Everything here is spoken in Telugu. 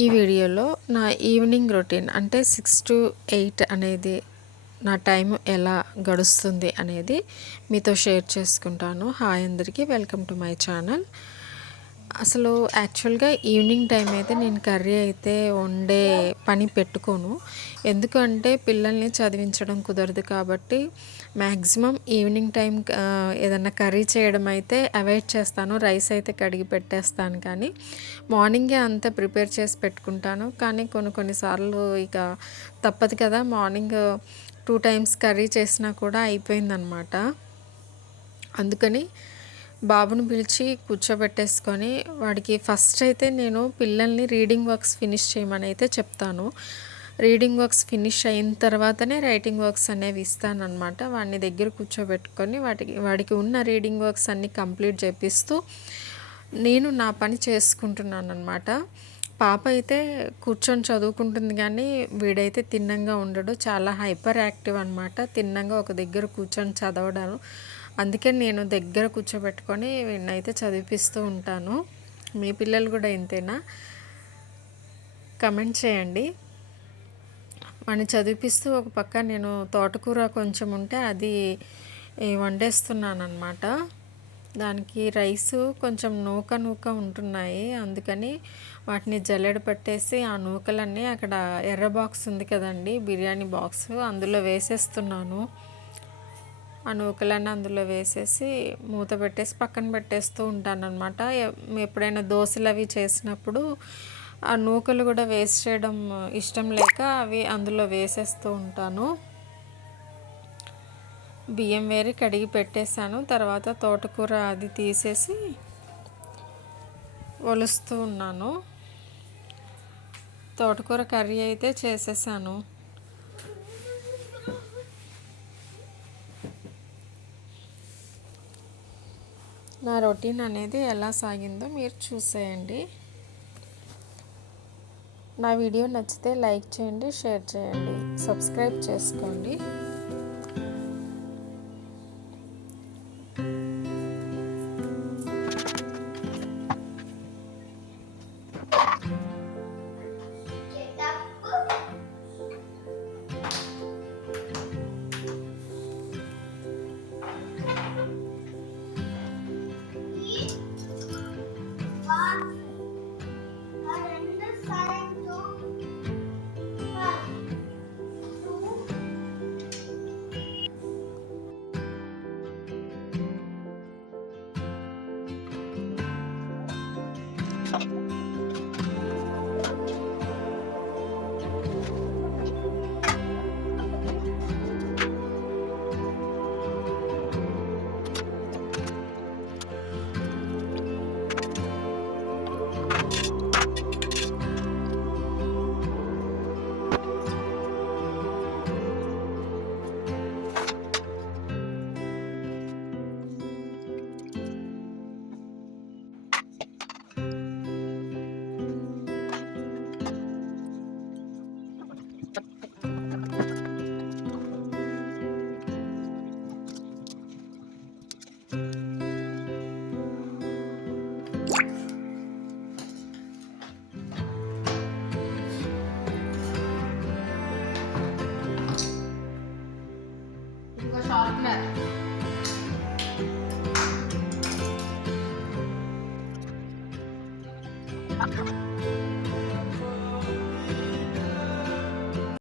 ఈ వీడియోలో నా ఈవినింగ్ రొటీన్ అంటే సిక్స్ టు ఎయిట్ అనేది నా టైం ఎలా గడుస్తుంది అనేది మీతో షేర్ చేసుకుంటాను. హాయ్ అందరికీ వెల్కమ్ టు మై ఛానల్. అసలు యాక్చువల్గా ఈవినింగ్ టైం అయితే నేను కర్రీ అయితే వండే పని పెట్టుకోను. ఎందుకంటే పిల్లల్ని చదివించడం కుదరదు కాబట్టి మ్యాక్సిమం ఈవినింగ్ టైం ఏదన్నా కర్రీ చేయడం అయితే అవాయిడ్ చేస్తాను. రైస్ అయితే కడిగి పెట్టేస్తాను కానీ మార్నింగే అంతా ప్రిపేర్ చేసి పెట్టుకుంటాను. కానీ కొన్ని కొన్నిసార్లు ఇక తప్పదు కదా మార్నింగ్ టూ టైమ్స్ కర్రీ చేసినా కూడా అయిపోయిందనమాట. అందుకని బాబుని పిలిచి కూర్చోబెట్టేసుకొని వాడికి ఫస్ట్ అయితే నేను పిల్లల్ని రీడింగ్ వర్క్స్ ఫినిష్ చేయమని అయితే చెప్తాను. రీడింగ్ వర్క్స్ ఫినిష్ అయిన తర్వాతనే రైటింగ్ వర్క్స్ అనేవి ఇస్తానన్నమాట. వాడిని దగ్గర కూర్చోబెట్టుకొని వాటికి వాడికి ఉన్న రీడింగ్ వర్క్స్ అన్నీ కంప్లీట్ చేపిస్తూ నేను నా పని చేసుకుంటున్నాను అనమాట పాప అయితే కూర్చొని చదువుకుంటుంది కానీ వీడైతే తిన్నంగా ఉండడు. చాలా హైపర్ యాక్టివ్ అనమాట తిన్నంగా ఒక దగ్గర కూర్చొని చదవడం. అందుకే నేను దగ్గర కూర్చోబెట్టుకొని వీడినైతే చదివిపిస్తూ ఉంటాను. మీ పిల్లలు కూడా ఇంతేనా? కమెంట్ చేయండి. వాడిని చదివిపిస్తూ ఒక పక్క నేను తోటకూర కొంచెం ఉంటే అది వండేస్తున్నాను అనమాట దానికి రైసు కొంచెం నూక నూక ఉంటున్నాయి. అందుకని వాటిని జల్లెడ పట్టేసి ఆ నూకలన్నీ అక్కడ ఎర్ర బాక్స్ ఉంది కదండి బిర్యానీ బాక్స్ అందులో వేసేస్తున్నాను. ఆ నూకలన్నీ అందులో వేసేసి మూత పెట్టేసి పక్కన పెట్టేస్తూ ఉంటాను అనమాట ఎప్పుడైనా దోశలు అవి చేసినప్పుడు ఆ నూకలు కూడా వేస్ట్ చేయడం ఇష్టం లేక అవి అందులో వేసేస్తూ ఉంటాను. బియ్యం వేరి కడిగి పెట్టేశాను. తర్వాత తోటకూర అది తీసేసి ఒలుస్తూ ఉన్నాను. తోటకూర కర్రీ అయితే చేసేసాను. నా రొటీన్ అనేది ఎలా సాగిందో మీరు చూసేయండి. నా వీడియో నచ్చితే లైక్ చేయండి షేర్ చేయండి సబ్స్క్రైబ్ చేసుకోండి. Thank.